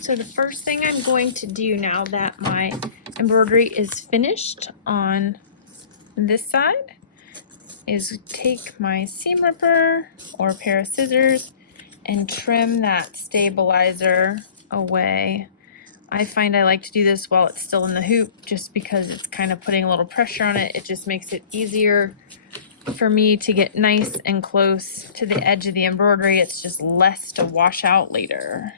So the first thing I'm going to do now that my embroidery is finished on this side is take my seam ripper or pair of scissors and trim that stabilizer away. I find I like to do this while it's still in the hoop just because it's kind of putting a little pressure on it. It just makes it easier for me to get nice and close to the edge of the embroidery. It's just less to wash out later.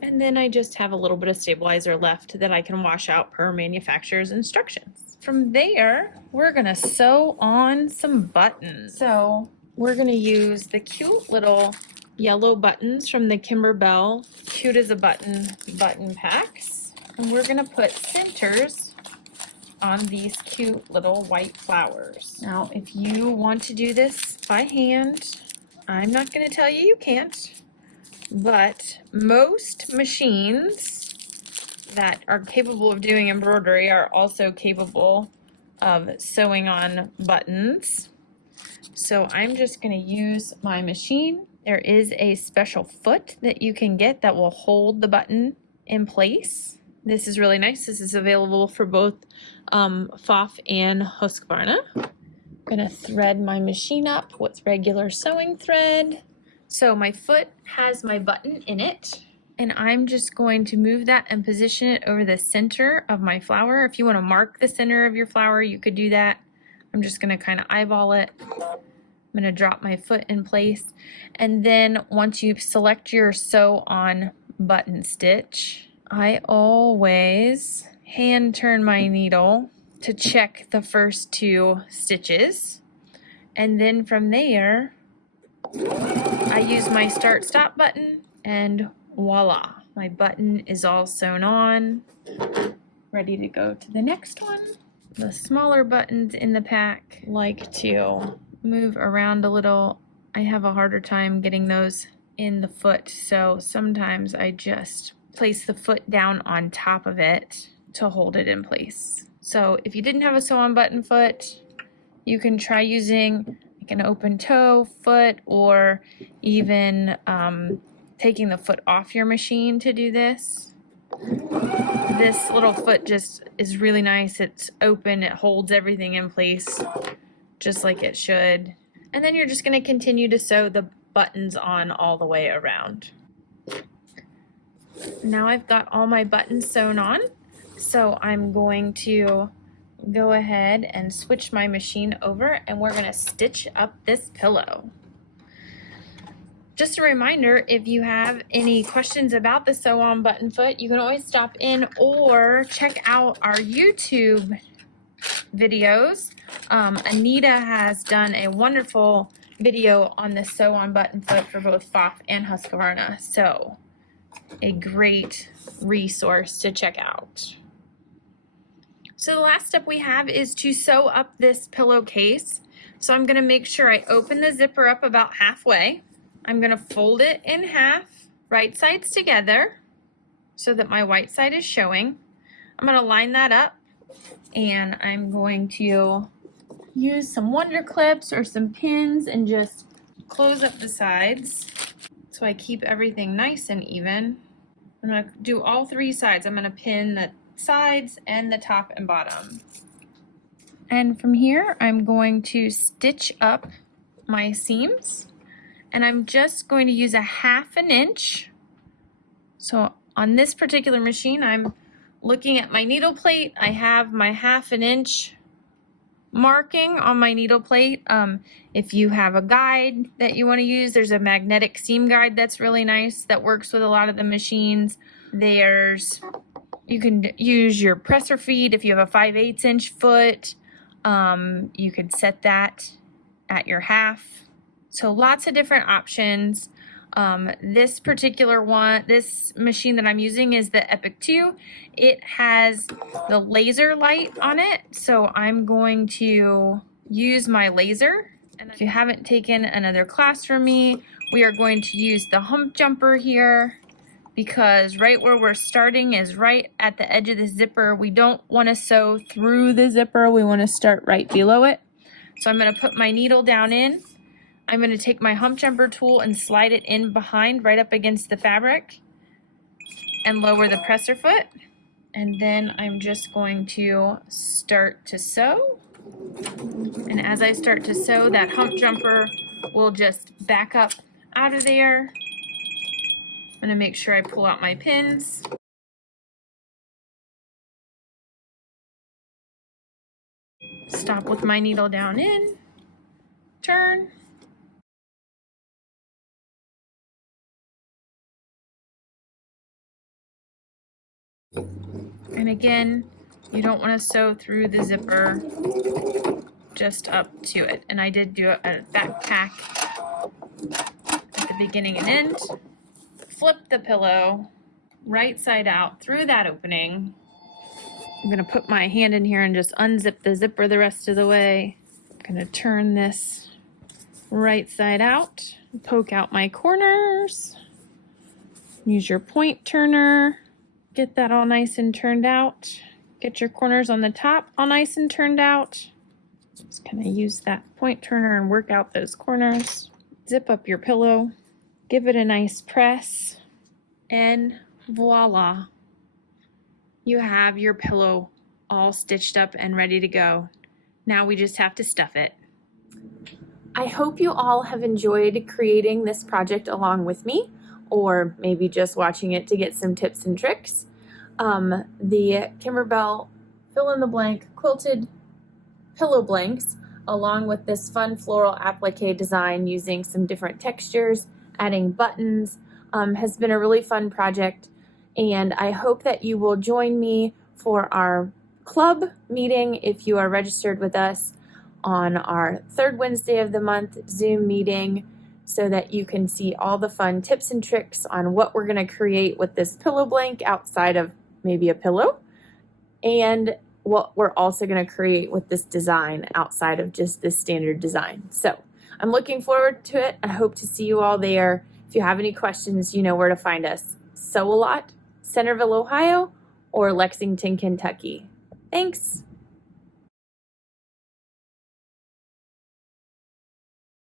And then I just have a little bit of stabilizer left that I can wash out per manufacturer's instructions. From there, we're gonna sew on some buttons. So we're gonna use the cute little yellow buttons from the Kimberbell Cute as a button packs. And we're gonna put centers on these cute little white flowers. Now, if you want to do this by hand, I'm not gonna tell you can't. But most machines that are capable of doing embroidery are also capable of sewing on buttons. So I'm just going to use my machine. There is a special foot that you can get that will hold the button in place. This is really nice. This is available for both FILB and Husqvarna. I'm going to thread my machine up with regular sewing thread. So my foot has my button in it, and I'm just going to move that and position it over the center of my flower. If you want to mark the center of your flower, you could do that. I'm just going to kind of eyeball it. I'm going to drop my foot in place. And then once you select your sew on button stitch, I always hand turn my needle to check the first 2 stitches. And then from there, I use my start stop button and voila, my button is all sewn on, ready to go to the next one. The smaller buttons in the pack like to move around a little. I have a harder time getting those in the foot, so sometimes I just place the foot down on top of it to hold it in place. So if you didn't have a sew on button foot, you can try using like an open toe foot, or even taking the foot off your machine to do this. This little foot just is really nice. It's open, it holds everything in place just like it should. And then you're just going to continue to sew the buttons on all the way around. Now I've got all my buttons sewn on, so I'm going to go ahead and switch my machine over, and we're going to stitch up this pillow. Just a reminder, if you have any questions about the sew on button foot, you can always stop in or check out our YouTube videos. Anita has done a wonderful video on the sew on button foot for both FILB and Husqvarna, so a great resource to check out. So the last step we have is to sew up this pillowcase. So I'm going to make sure I open the zipper up about halfway. I'm going to fold it in half, right sides together, so that my white side is showing. I'm going to line that up, and I'm going to use some Wonder Clips or some pins and just close up the sides so I keep everything nice and even. I'm going to do all 3 sides. I'm going to pin the sides and the top and bottom. And from here, I'm going to stitch up my seams, and I'm just going to use a 1/2 inch. So on this particular machine, I'm looking at my needle plate. I have my 1/2 inch marking on my needle plate. If you have a guide that you want to use, there's a magnetic seam guide that's really nice that works with a lot of the machines. You can use your presser feed. If you have a 5/8 inch foot, you could set that at your 1/2. So lots of different options. This particular one, this machine that I'm using is the Epic 2. It has the laser light on it, so I'm going to use my laser. And if you haven't taken another class from me, we are going to use the hump jumper here, because right where we're starting is right at the edge of the zipper. We don't want to sew through the zipper. We want to start right below it. So I'm going to put my needle down in. I'm going to take my hump jumper tool and slide it in behind right up against the fabric. and lower the presser foot. And then I'm just going to start to sew. And as I start to sew, that hump jumper will just back up out of there. I'm gonna make sure I pull out my pins. Stop with my needle down in, turn. And again, you don't want to sew through the zipper, just up to it. And I did do a backpack at the beginning and end. Flip the pillow right side out through that opening. I'm gonna put my hand in here and just unzip the zipper the rest of the way. I'm gonna turn this right side out, poke out my corners. Use your point turner. Get that all nice and turned out. Get your corners on the top all nice and turned out. Just kind of use that point turner and work out those corners. Zip up your pillow. Give it a nice press. And voila. You have your pillow all stitched up and ready to go. Now we just have to stuff it. I hope you all have enjoyed creating this project along with me, or maybe just watching it to get some tips and tricks. The Kimberbell fill-in-the-blank quilted pillow blanks, along with this fun floral applique design using some different textures, adding buttons, has been a really fun project. And I hope that you will join me for our club meeting if you are registered with us on our third Wednesday of the month Zoom meeting, so that you can see all the fun tips and tricks on what we're going to create with this pillow blank outside of maybe a pillow, and what we're also going to create with this design outside of just this standard design. So I'm looking forward to it. I hope to see you all there. If you have any questions, you know where to find us. Sew a Lot, Centerville, Ohio, or Lexington, Kentucky. Thanks.